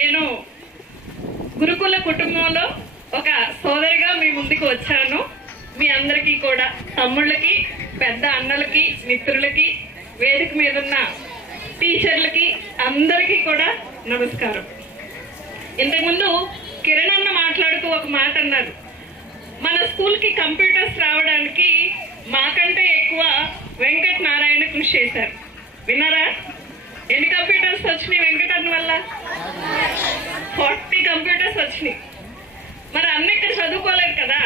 నేను గురుకుల కుటుంబంలో ఒక సోదరిగా మీ ముందుకు వచ్చాను. మీ అందరికీ కూడా, తమ్ముళ్ళకి, పెద్ద అన్నలకి, మిత్రులకి, వేదిక మీద ఉన్న టీచర్లకి అందరికీ కూడా నమస్కారం. ఇంతకుముందు కిరణ్ అన్న మాట్లాడుతూ ఒక మాట అన్నారు, మన స్కూల్కి కంప్యూటర్స్ రావడానికి మాకంటే ఎక్కువ వెంకట్ నారాయణ కృషి చేశారు. విన్నారా? ఎన్ని కంప్యూటర్స్ వచ్చినాయి వెంకట్ అన్న వల్ల? 40 కంప్యూటర్స్ వచ్చినాయి. మరి అన్న ఇక్కడ చదువుకోలేదు కదా,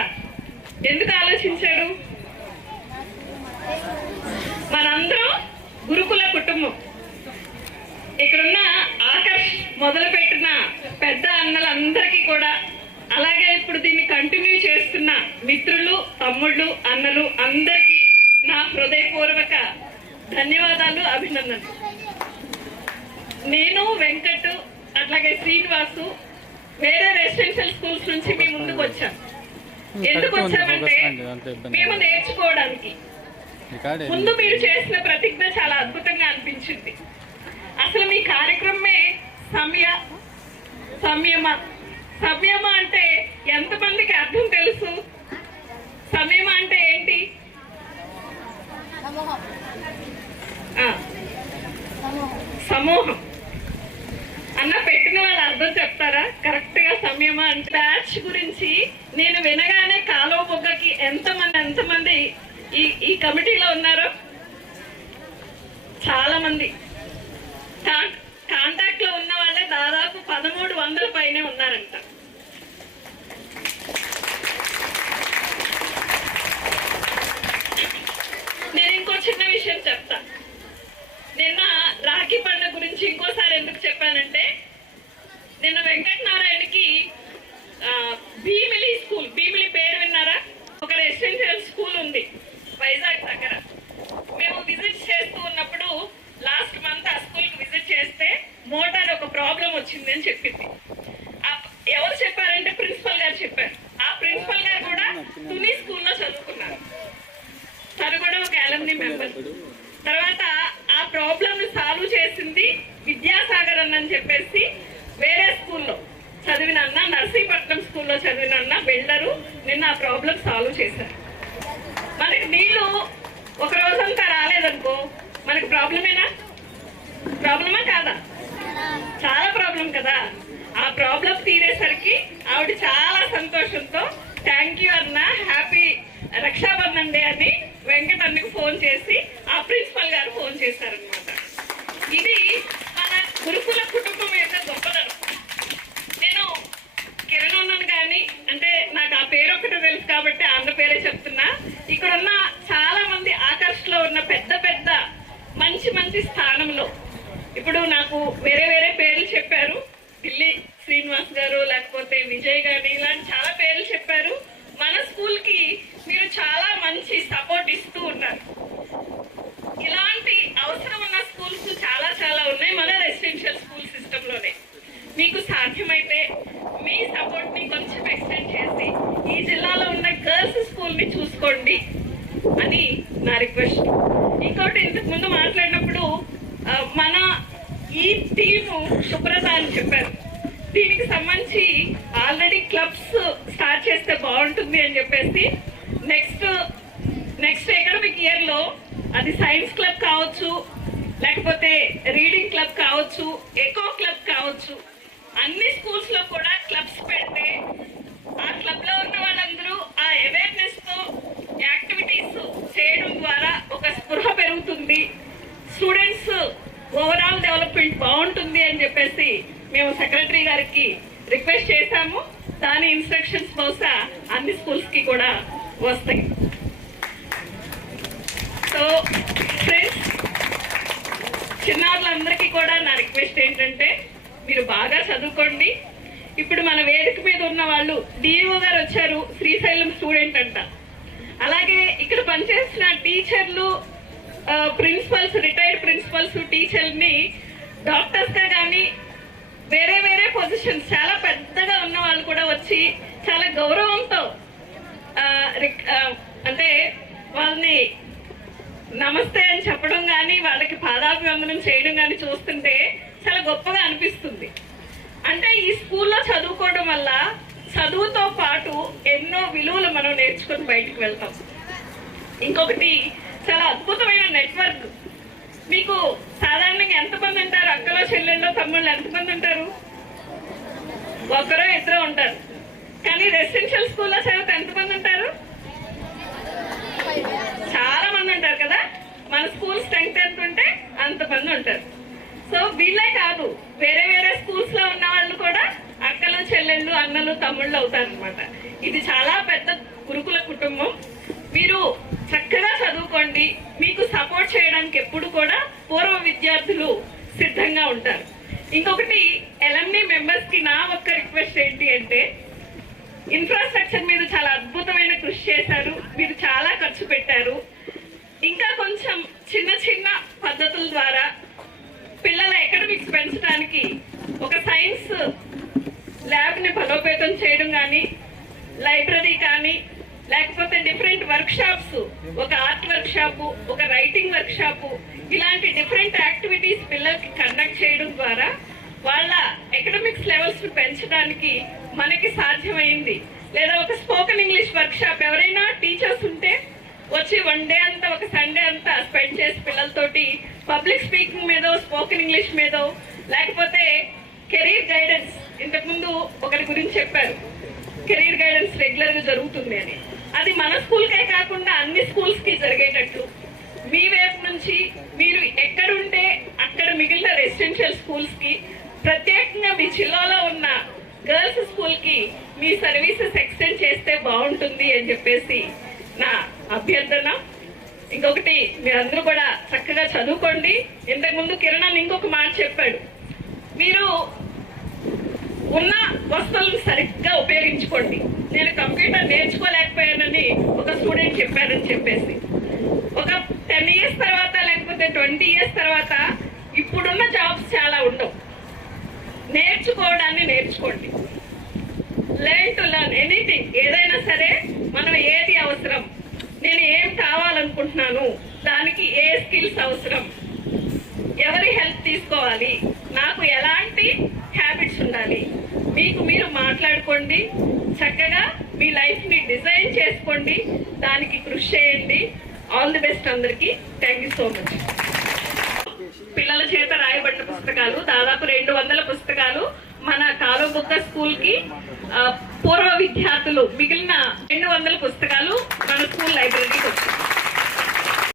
ఎందుకు ఆలోచించాడు? మనందరం గురుకుల కుటుంబం. ఇక్కడున్న ఆకర్ష్ మొదలుపెట్టిన పెద్ద అన్నలందరికీ కూడా, అలాగే ఇప్పుడు దీన్ని కంటిన్యూ చేస్తున్న మిత్రులు, తమ్ముళ్ళు, అన్నలు అందరికీ నా హృదయపూర్వక ధన్యవాదాలు, అభినందనలు. నేను, వెంకట్, అట్లాగే శ్రీనివాసు వేరే రెసిడెన్షియల్ స్కూల్స్ నుంచి మీ ముందుకు వచ్చాం. ఎందుకు వచ్చామంటే మేము నేర్చుకోవడానికి. ముందు మీరు చేసిన ప్రతిజ్ఞ చాలా అద్భుతంగా అనిపించింది. అసలు మీ కార్యక్రమమే సంయమ అంటే ఎంతమందికి అర్థం తెలుసు? సంయమ అంటే ఏంటి? సమూహం అన్న పెట్టిన వాళ్ళ అర్థం చెప్తారా కరెక్ట్ గా? సంయమ అంటే బ్యాచ్ గురించి నేను వినగానే కాలువ బొగ్గకి ఎంతమంది ఈ కమిటీలో ఉన్నారో చాలా మంది. కాంటాక్ట్ లో ఉన్న వాళ్ళే దాదాపు 1300 పైనే ఉన్నారంట. నేను ఇంకో చిన్న విషయం చెప్తా. నిన్న రాఖీ పండుగ గురించి ఇంకోసారి ఎందుకు చెప్పానంటే, నిన్న వెంకట్ నారాయణకి భీమిలి స్కూల్, భీమిలి పేరు విన్నారా? ఒక రెసిడెన్షియల్ స్కూల్ ఉంది వైజాగ్ దగ్గర. మేము విజిట్ చేస్తూ ఉన్నప్పుడు లాస్ట్ మంత్ ఆ స్కూల్కి విజిట్ చేస్తే మోటార్ ఒక ప్రాబ్లం వచ్చింది అని చెప్పింది. ఎవరు చెప్పారంటే ప్రిన్సిపల్ గారు చెప్పారు. ఆ ప్రిన్సిపల్ గారు కూడా తుని స్కూల్లో చదువుకున్నారు. తను కూడా ఒక అలమ్ని మెంబర్. తర్వాత ఆ ప్రాబ్లమ్ ని సాల్వ్ చేసింది విద్యాసాగర్ అన్న చెప్పేసి వేరే స్కూల్లో చదివిన అన్న, నర్సీపట్నం స్కూల్లో చదివిన అన్న బిల్డరు నిన్న ఆ ప్రాబ్లం సాల్వ్ చేశారు. మనకి నీళ్లు ఒక రోజంతా రాలేదనుకో మనకి ప్రాబ్లమేనా? ప్రాబ్లమా కాదా? చాలా ప్రాబ్లం కదా. ఆ ప్రాబ్లం తీరేసరికి ఆవిడ చాలా సంతోషంతో థ్యాంక్ యూ అన్న, హ్యాపీ రక్షాబంధన్ డే అని వెంకట్ అన్నకు ఫోన్ చేసి ఆ ప్రిన్సిపల్ గారు ఫోన్ చేశారనమాట. ఇది మన గురుకుల కుటుంబం యొక్క గొప్పదనం. నేను కిరణ్ అన్నను కానీ, అంటే నాకు ఆ పేరు ఒకటే తెలుసు కాబట్టి అన్న పేరే చెప్తున్నా. ఇక్కడున్న చాలా మంది ఆకర్ష్లో ఉన్న పెద్ద మంచి స్థానంలో, ఇప్పుడు నాకు వేరే పేర్లు చెప్పారు. ఢిల్లీ శ్రీనివాస్ గారు, లేకపోతే విజయ్ గారు, ఇలాంటి చాలా పేర్లు చెప్పారు. మన స్కూల్ కి మీరు చాలా మంచి సపోర్ట్ ఇస్తూ ఉన్నారు. ఇలాంటి అవసరం ఉన్న స్కూల్స్ చాలా ఉన్నాయి మన రెసిడెన్షియల్ స్కూల్ సిస్టమ్ లోనే. మీకు సాధ్యమైతే మీ సపోర్ట్ ని కొంచెం ఎక్స్టెండ్ చేసి ఈ జిల్లాలో ఉన్న గర్ల్స్ స్కూల్ ని చూసుకోండి అని నా రిక్వెస్ట్. ఇంకోటి, ఇంతకు ముందు మాట్లాడినప్పుడు మన ఈ టీము శుభ్రత అని చెప్పారు. దీనికి సంబంధించి ఆల్రెడీ క్లబ్స్ స్టార్ట్ చేస్తే బాగుంటుంది అని చెప్పేసి నెక్స్ట్ అకాడమిక్ ఇయర్ లో అది సైన్స్ క్లబ్ కావచ్చు, లేకపోతే రీడింగ్ క్లబ్ కావచ్చు, ఎకో క్లబ్ కావచ్చు, అన్ని స్కూల్స్ లో కూడా క్లబ్స్ పెడితే ఆ క్లబ్ లో ఉన్న వాళ్ళందరూ ఆ అవేర్నెస్ తో యాక్టివిటీస్ చేయడం ద్వారా ఒక స్పృహ పెరుగుతుంది, స్టూడెంట్స్ ఓవరాల్ డెవలప్మెంట్ బాగుంటుంది అని చెప్పేసి మేము సెక్రటరీ గారికి రిక్వెస్ట్ చేశాము. దాని ఇన్స్ట్రక్షన్స్ బహుశా అన్ని స్కూల్స్ కి కూడా వస్తాయి. సో ఫ్రెండ్స్, చిన్నారులందరికీ కూడా నా రిక్వెస్ట్ ఏంటంటే మీరు బాగా చదువుకోండి. ఇప్పుడు మన వేదిక మీద ఉన్న వాళ్ళు డిఈఓ గారు వచ్చారు, శ్రీశైలం స్టూడెంట్ అంట. అలాగే ఇక్కడ పనిచేసిన టీచర్లు, ప్రిన్సిపల్స్, రిటైర్డ్ ప్రిన్సిపల్స్, టీచర్ని డాక్టర్స్ గా కానీ వేరే పొజిషన్స్ చాలా పెద్దగా ఉన్న వాళ్ళు కూడా వచ్చి చాలా గౌరవంతో అంటే వాళ్ళని నమస్తే అని చెప్పడం కానీ, వాళ్ళకి పాదాభివందనం చేయడం కానీ చూస్తుంటే చాలా గొప్పగా అనిపిస్తుంది. అంటే ఈ స్కూల్లో చదువుకోవడం వల్ల చదువుతో పాటు ఎన్నో విలువలు మనం నేర్చుకొని బయటకు వెళ్తాం. ఇంకొకటి చాలా అద్భుతమైన నెట్వర్క్. మీకు సాధారణంగా ఎంతమంది ఉంటారు? అక్కలో చెల్లెళ్ళు తమ్ముళ్ళు ఎంతమంది ఉంటారు? ఒకరో ఇద్దరు ఉంటారు. కానీ రెసిడెన్షియల్ స్కూల్లో చదివితే ఎంతమంది ఉంటారు? చాలా మంది ఉంటారు కదా. మన స్కూల్ స్ట్రెంగ్త్ ఎంత ఉంటే అంతమంది ఉంటారు. సో వీళ్ళే కాదు, వేరే వేరే స్కూల్స్ లో ఉన్న వాళ్ళు కూడా అక్కలు చెల్లెళ్ళు అన్నలు తమ్ముళ్ళు అవుతారనమాట. ఇది చాలా పెద్ద గురుకుల కుటుంబం. మీరు చక్కగా చదువుకోండి. మీకు సపోర్ట్ చేయడానికి ఎప్పుడు కూడా పూర్వ విద్యార్థులు సిద్ధంగా ఉంటారు. ఇంకొకటి, ఎల్ఎండి మెంబర్స్ కి నా ఒక్క రిక్వెస్ట్ ఏంటి అంటే, ఇన్ఫ్రాస్ట్రక్చర్ మీద చాలా అద్భుతమైన కృషి చేశారు. మీరు చాలా ఖర్చు పెట్టారు. ఇంకా కొంచెం చిన్న చిన్న పద్ధతుల ద్వారా పిల్లల అకాడమిక్స్ పెంచడానికి ఒక సైన్స్ ల్యాబ్ ని బలోపేతం చేయడం కానీ, లైబ్రరీ కానీ, లేకపోతే డిఫరెంట్ వర్క్ షాప్స్, ఒక ఆర్ట్ వర్క్ షాప్, ఒక రైటింగ్ వర్క్ షాప్, ఇలాంటి డిఫరెంట్ యాక్టివిటీస్ పిల్లలకి కండక్ట్ చేయడం ద్వారా వాళ్ళ అకాడమిక్స్ లెవెల్స్ పెంచడానికి మనకి సాధ్యమైంది. లేదా ఒక స్పోకెన్ ఇంగ్లీష్ వర్క్ షాప్, ఎవరైనా టీచర్స్ ఉంటే వచ్చి వన్ డే అంతా, ఒక సండే అంతా స్పెండ్ చేసి పిల్లలతోటి పబ్లిక్ స్పీకింగ్ మీదో, స్పోకెన్ ఇంగ్లీష్ మీదో, లేకపోతే కెరీర్ గైడెన్స్, ఇంతకుముందు ఒకరి గురించి చెప్పారు, కెరీర్ గైడెన్స్ రెగ్యులర్ గా జరుగుతుంది అని. అది మన స్కూల్కే కాకుండా అన్ని స్కూల్స్ కి జరిగేటట్లు మీ వైపు నుంచి మీరు ఎక్కడుంటే అక్కడ మిగిలిన రెసిడెన్షియల్ స్కూల్స్ కి, ప్రత్యేకంగా మీ జిల్లాలో ఉన్న గర్ల్స్ స్కూల్ కి మీ సర్వీసెస్ ఎక్స్టెండ్ చేస్తే బాగుంటుంది అని చెప్పేసి నా అభ్యర్థన. ఇంకొకటి, మీరందరూ కూడా చక్కగా చదువుకోండి. ఇంతకుముందు కిరణ్ ఇంకొక మాట చెప్పాడు, మీరు ఉన్న వస్తువులను సరిగ్గా ఉపయోగించుకోండి. నేను కంప్యూటర్ నేర్చుకోలేకపోయానని ఒక స్టూడెంట్ చెప్పారని చెప్పేసి, ఒక 10 years తర్వాత లేకపోతే 20 years తర్వాత ఇప్పుడున్న జాబ్స్ చాలా ఉండవు. నేర్చుకోవడాన్ని నేర్చుకోండి. Learn to learn anything. ఏదైనా సరే మనం ఏది అవసరం, నేను ఏం కావాలనుకుంటున్నాను, దానికి ఏ స్కిల్స్ అవసరం, ఎవరి హెల్ప్ తీసుకోవాలి, నాకు ఎలాంటి హ్యాబిట్స్ ఉండాలి, మీకు మీరు మాట్లాడుకోండి. చక్కగా మీ లైఫ్ని డిజైన్ చేసుకోండి. దానికి కృషి చేయండి. ఆల్ ది బెస్ట్ అందరికీ. Thank you so much. పిల్లల చేత రాయబడిన పుస్తకాలు దాదాపు 200 పుస్తకాలు మన కాలుబుగ్గ స్కూల్ కి పూర్వ విద్యార్థులు మిగిలిన 200 పుస్తకాలు మన స్కూల్ లైబ్రరీకి వచ్చాయి.